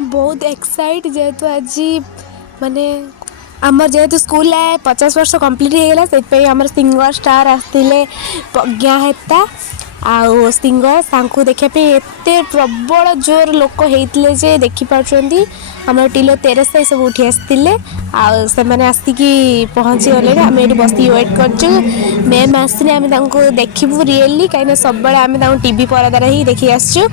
बहुत एक्साइट जेहेतु आज माने आमर जेहेतु स्कूल 50 वर्ष कंप्लीट होगा से आमर सिंगर स्टार आसते प्रज्ञा हेता आउ सिंगर सांकु देखापी एत प्रबल जोर लोक होते जे देखिपार्टी आम टिलो तेरसा सब उठी आसते आने आसिकी पहुँची गले आम ये बस वेट कर मैम आसने आम देखू रियली कहीं सब आम टीवी परदार ही देखी आसचु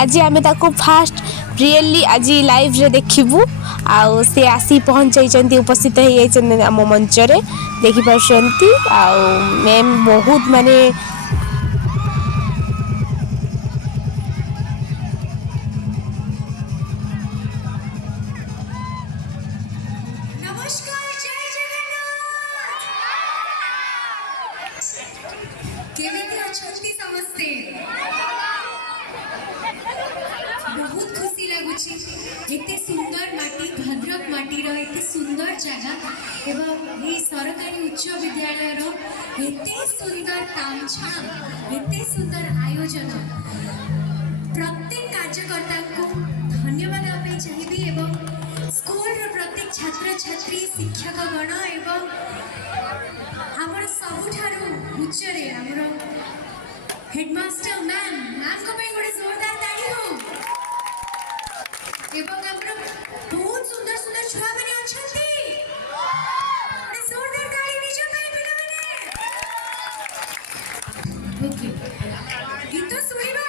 आज आम फास्ट रियली आज लाइव रे देखू आउ सी आसी पहुँचाई उपस्थित हो आम मंच देखिपार्टी आउ मैम बहुत माने बहुत खुशी लगुच एते सुंदर माटी भद्रक माटीर एते सुंदर जगह एवं ये सरकारी उच्च विद्यालय एते सुंदर तामझाम एते सुंदर आयोजन प्रत्येक कार्यकर्ता को धन्यवाद देवाई चाहिए एवं स्कूल प्रत्येक छात्र छात्री शिक्षक गण एवं आमर सबुठारु उच्चरे आमर हेडमास्टर मैम को गोटे जोरदार ताली हो एवं आमर बहुत सुंदर सुंदर छुआ माने अछंती गोटे जोरदार ताली निज पई पिला माने ओके गीत सुनिबा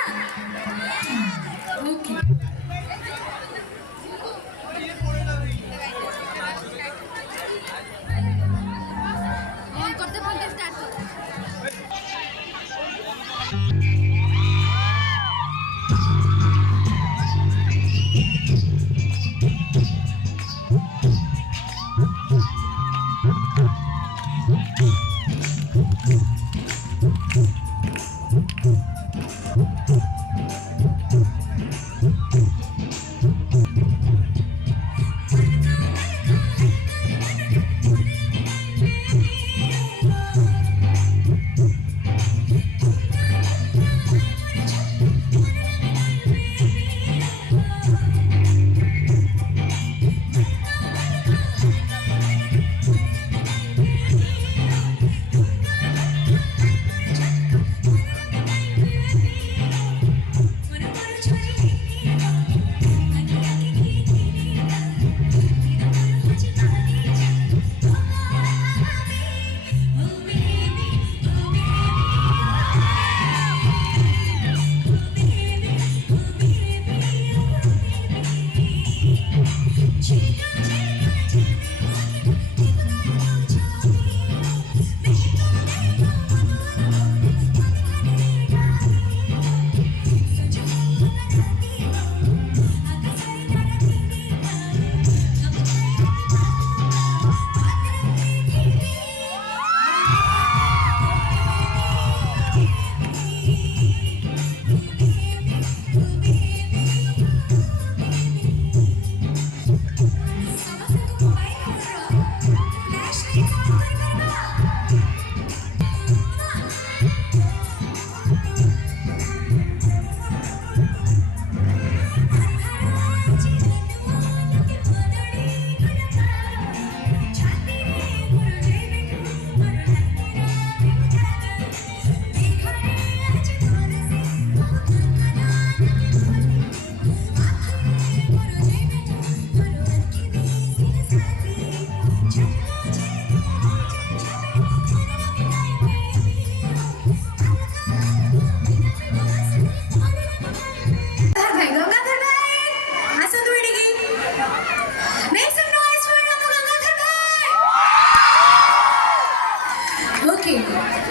ओके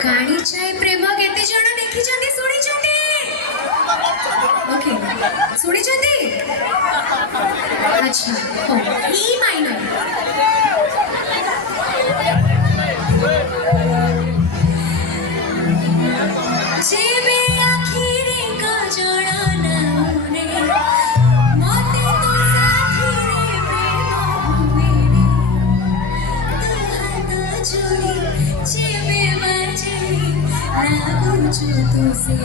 काणीचाय प्रेम केते जण देखिचंती सुनिचंती ओके सुनिचंती अच्छा हो ई माइनर जेबे आखिरे का जण नाउने मते तो साथी रे प्रेम हुए रे तू हाथ जोड़ी जेबे लागुचु तुसे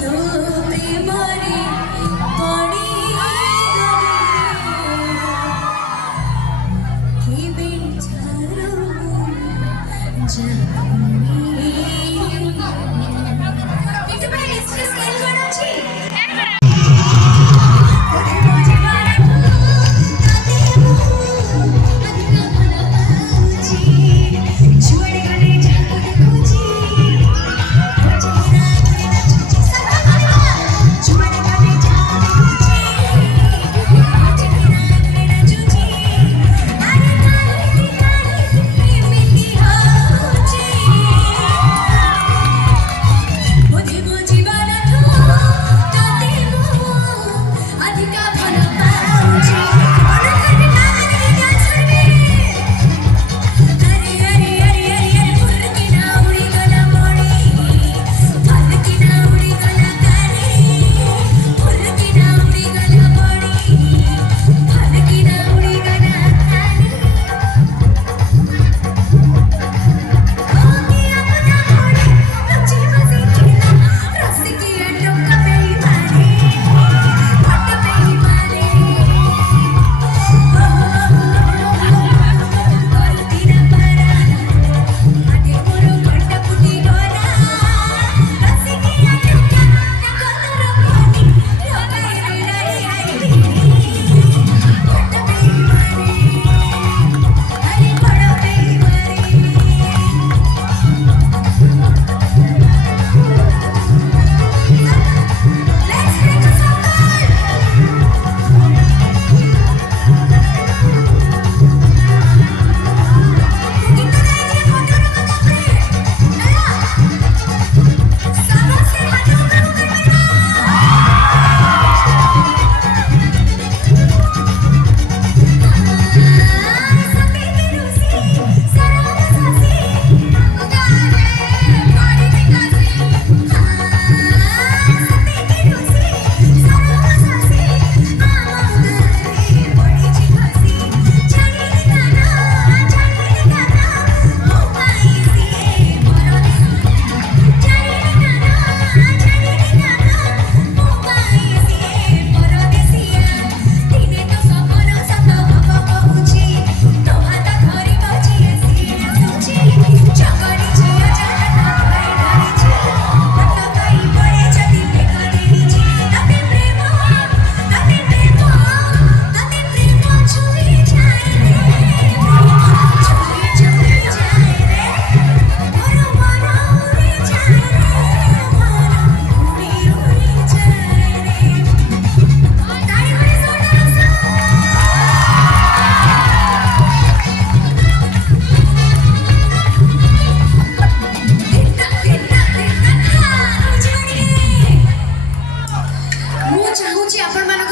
तो प्रेम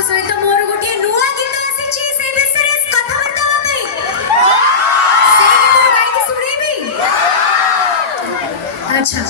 सहित मोर गोटे नुआ गीत आसी से विषय कथाबार्ता होबे से गीत गाई के सुनेबी अच्छा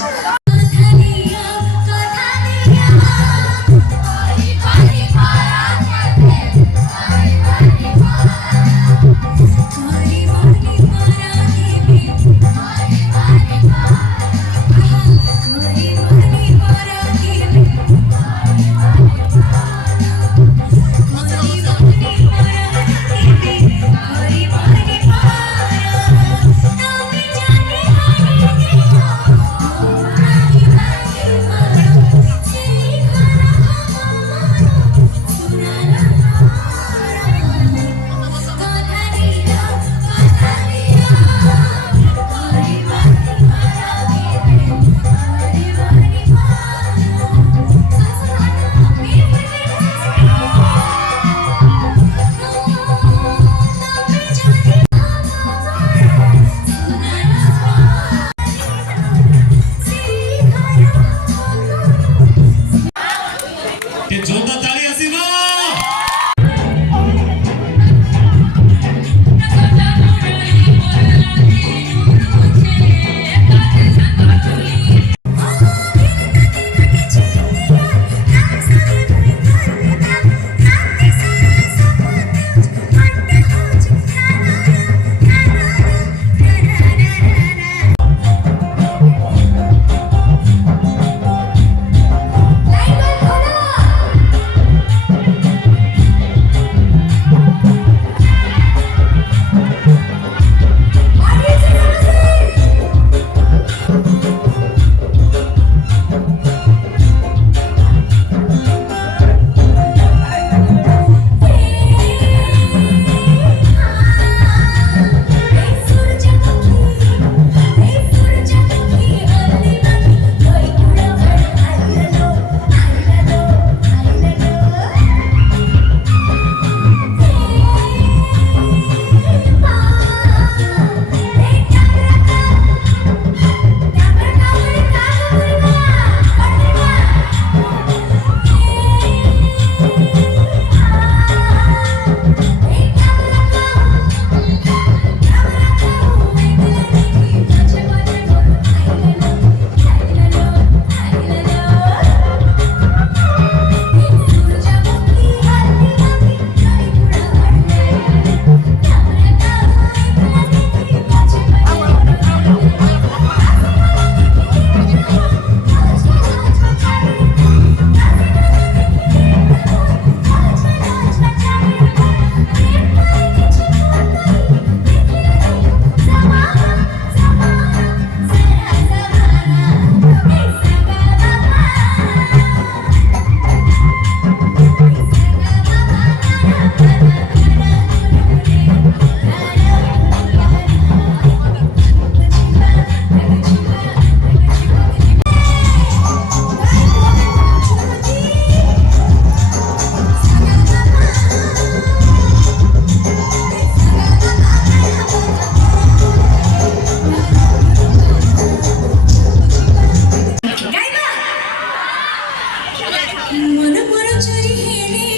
मन मोर चोरी हेले